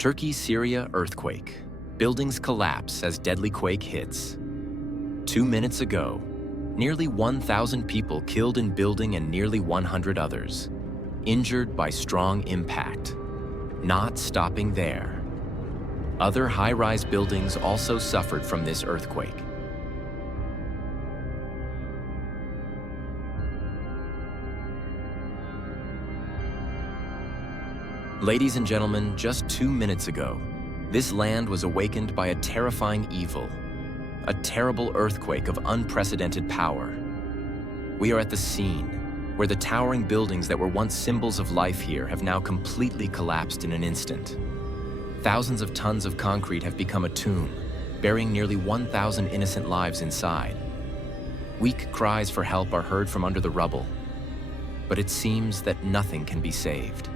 Turkey, Syria earthquake. Buildings collapse as deadly quake hits. 2 minutes ago, nearly 1,000 people killed in building and nearly 100 others, injured by strong impact. Not stopping there. Other high-rise buildings also suffered from this earthquake. Ladies and gentlemen, just 2 minutes ago, this land was awakened by a terrifying evil, a terrible earthquake of unprecedented power. We are at the scene, where the towering buildings that were once symbols of life here have now completely collapsed in an instant. Thousands of tons of concrete have become a tomb, burying nearly 1,000 innocent lives inside. Weak cries for help are heard from under the rubble, but it seems that nothing can be saved.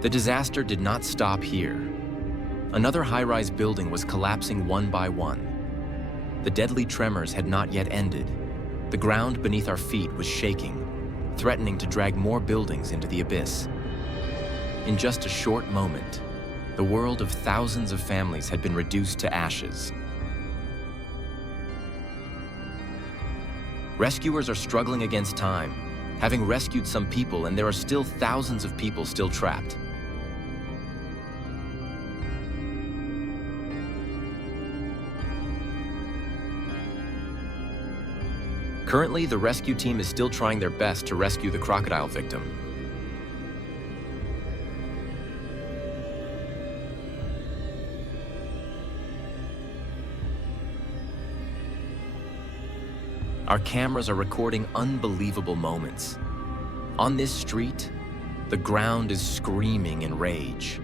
The disaster did not stop here. Another high-rise building was collapsing one by one. The deadly tremors had not yet ended. The ground beneath our feet was shaking, threatening to drag more buildings into the abyss. In just a short moment, the world of thousands of families had been reduced to ashes. Rescuers are struggling against time, having rescued some people, and there are still thousands of people still trapped. Currently, the rescue team is still trying their best to rescue the crocodile victim. Our cameras are recording unbelievable moments. On this street, the ground is screaming in rage.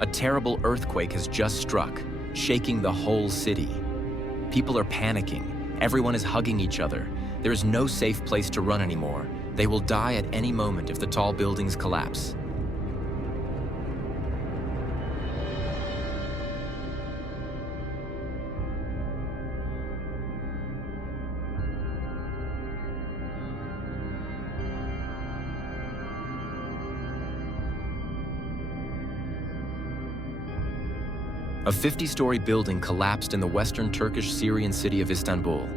A terrible earthquake has just struck, shaking the whole city. People are panicking. Everyone is hugging each other. There is no safe place to run anymore. They will die at any moment if the tall buildings collapse. A 50-story building collapsed in the western Turkish-Syrian city of Istanbul,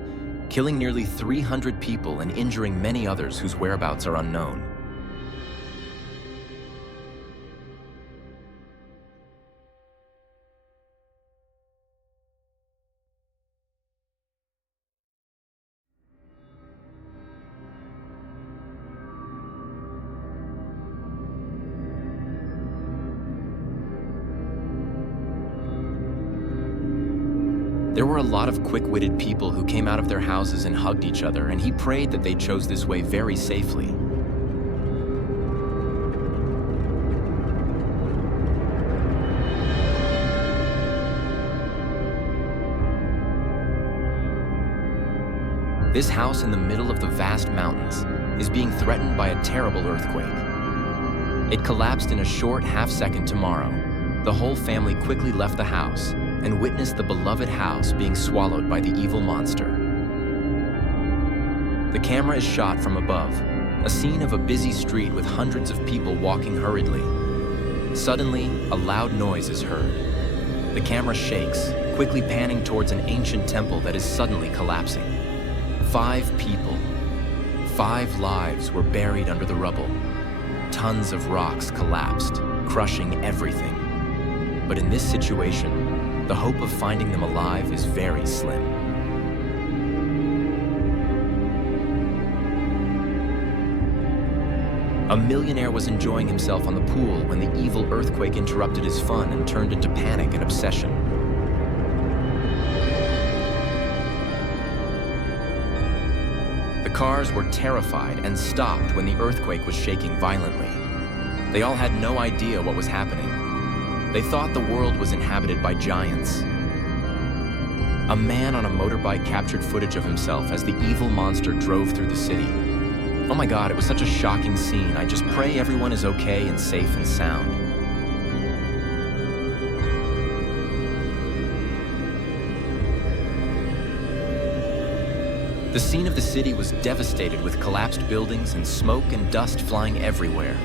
killing nearly 300 people and injuring many others whose whereabouts are unknown. There were a lot of quick-witted people who came out of their houses and hugged each other, and he prayed that they chose this way very safely. This house in the middle of the vast mountains is being threatened by a terrible earthquake. It collapsed in a short half-second tomorrow. The whole family quickly left the house and witnessed the beloved house being swallowed by the evil monster. The camera is shot from above, a scene of a busy street with hundreds of people walking hurriedly. Suddenly, a loud noise is heard. The camera shakes, quickly panning towards an ancient temple that is suddenly collapsing. 5 people, 5 lives were buried under the rubble. Tons of rocks collapsed, crushing everything. But in this situation, the hope of finding them alive is very slim. A millionaire was enjoying himself on the pool when the evil earthquake interrupted his fun and turned into panic and obsession. The cars were terrified and stopped when the earthquake was shaking violently. They all had no idea what was happening. They thought the world was inhabited by giants. A man on a motorbike captured footage of himself as the evil monster drove through the city. Oh my God, it was such a shocking scene. I just pray everyone is okay and safe and sound. The scene of the city was devastated with collapsed buildings and smoke and dust flying everywhere.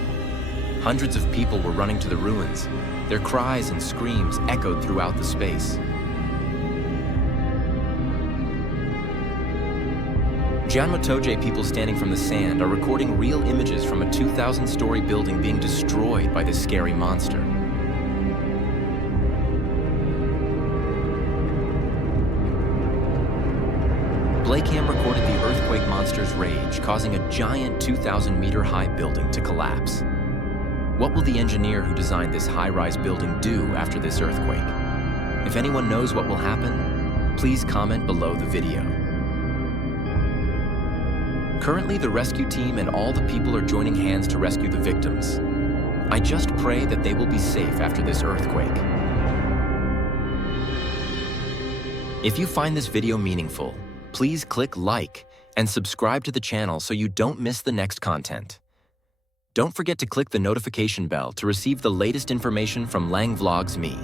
Hundreds of people were running to the ruins. Their cries and screams echoed throughout the space. Janmatoje people standing from the sand are recording real images from a 2,000-story building being destroyed by this scary monster. Blakeham recorded the earthquake monster's rage, causing a giant 2,000-meter-high building to collapse. What will the engineer who designed this high-rise building do after this earthquake? If anyone knows what will happen, please comment below the video. Currently, the rescue team and all the people are joining hands to rescue the victims. I just pray that they will be safe after this earthquake. If you find this video meaningful, please click like and subscribe to the channel so you don't miss the next content. Don't forget to click the notification bell to receive the latest information from Lang Vlogs Me.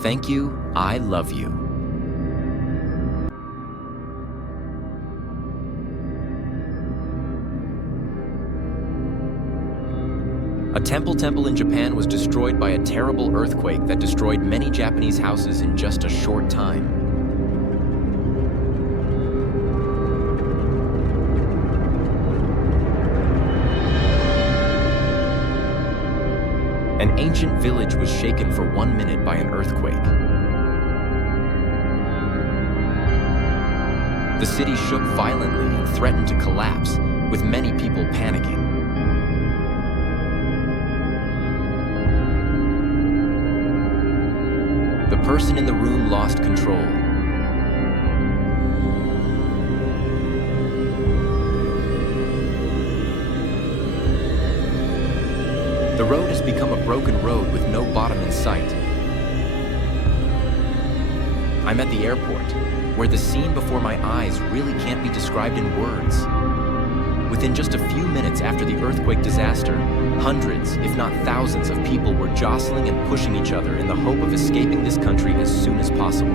Thank you, I love you. A temple in Japan was destroyed by a terrible earthquake that destroyed many Japanese houses in just a short time. An ancient village was shaken for 1 minute by an earthquake. The city shook violently and threatened to collapse, with many people panicking. The person in the room lost control. The road has become a broken road with no bottom in sight. I'm at the airport, where the scene before my eyes really can't be described in words. Within just a few minutes after the earthquake disaster, hundreds, if not thousands, of people were jostling and pushing each other in the hope of escaping this country as soon as possible.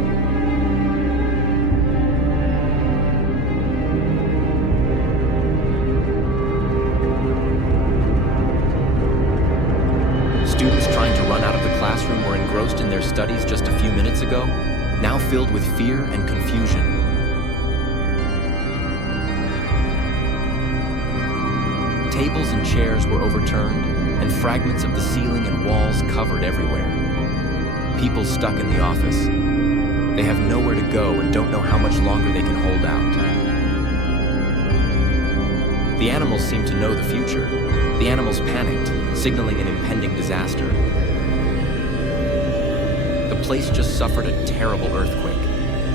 Students trying to run out of the classroom were engrossed in their studies just a few minutes ago, now filled with fear and confusion. Tables and chairs were overturned, and fragments of the ceiling and walls covered everywhere. People stuck in the office. They have nowhere to go and don't know how much longer they can hold out. The animals seem to know the future. The animals panicked, signaling an impending disaster. The place just suffered a terrible earthquake.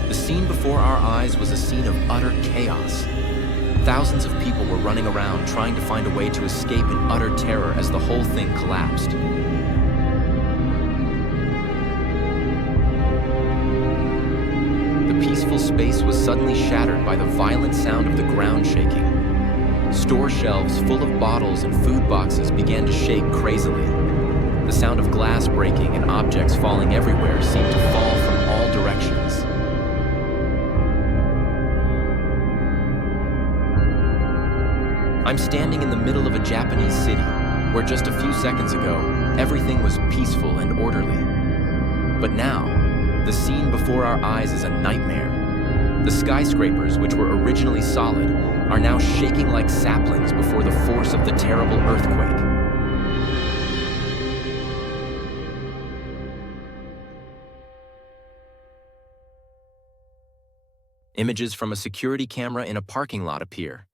The scene before our eyes was a scene of utter chaos. Thousands of people were running around trying to find a way to escape in utter terror as the whole thing collapsed. The peaceful space was suddenly shattered by the violent sound of the ground shaking. Store shelves full of bottles and food boxes began to shake crazily. The sound of glass breaking and objects falling everywhere seemed to fall from all directions. I'm standing in the middle of a Japanese city, where just a few seconds ago, everything was peaceful and orderly. But now, the scene before our eyes is a nightmare. The skyscrapers, which were originally solid, are now shaking like saplings before the force of the terrible earthquake. Images from a security camera in a parking lot appear.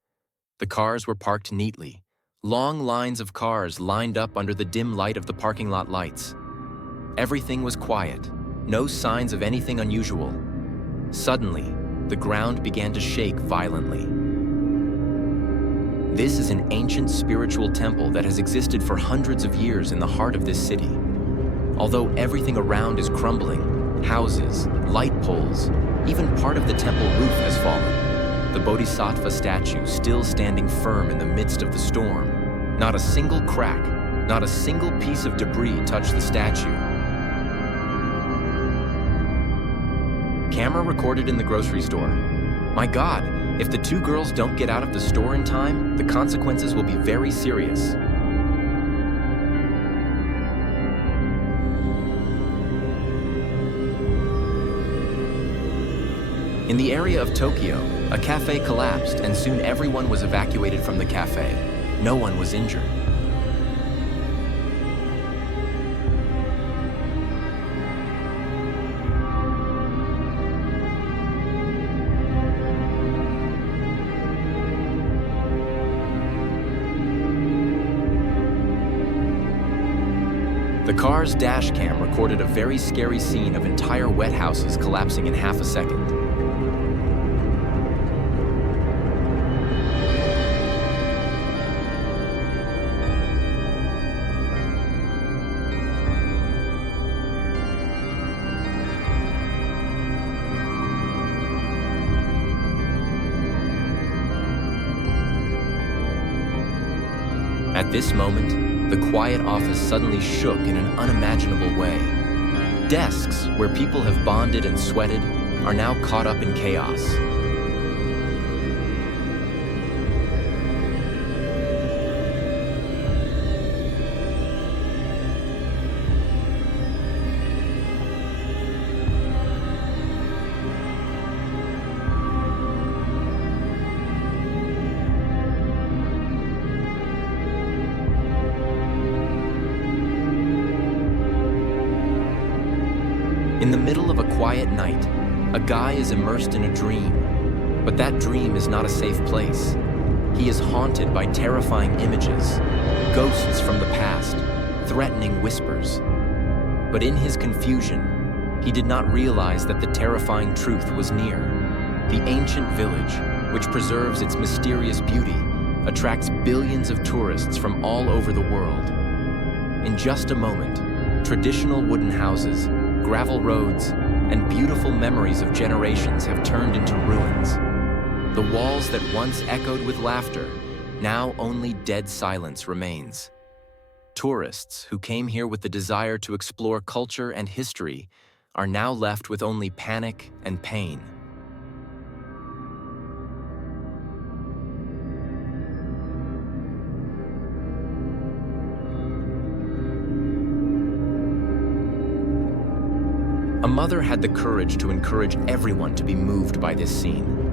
The cars were parked neatly. Long lines of cars lined up under the dim light of the parking lot lights. Everything was quiet, no signs of anything unusual. Suddenly, the ground began to shake violently. This is an ancient spiritual temple that has existed for hundreds of years in the heart of this city. Although everything around is crumbling, houses, light poles, even part of the temple roof has fallen. The Bodhisattva statue still standing firm in the midst of the storm. Not a single crack, not a single piece of debris touched the statue. Camera recorded in the grocery store. My God, If the two girls don't get out of the store in time, the consequences will be very serious. In the area of Tokyo, a cafe collapsed and soon everyone was evacuated from the cafe. No one was injured. The car's dash cam recorded a very scary scene of entire wet houses collapsing in half a second. At this moment, the quiet office suddenly shook in an unimaginable way. Desks, where people have bonded and sweated, are now caught up in chaos. In the middle of a quiet night, a guy is immersed in a dream, but that dream is not a safe place. He is haunted by terrifying images, ghosts from the past, threatening whispers. But in his confusion, he did not realize that the terrifying truth was near. The ancient village, which preserves its mysterious beauty, attracts billions of tourists from all over the world. In just a moment, traditional wooden houses, gravel roads, and beautiful memories of generations have turned into ruins. The walls that once echoed with laughter, now only dead silence remains. Tourists who came here with the desire to explore culture and history are now left with only panic and pain. A mother had the courage to encourage everyone to be moved by this scene.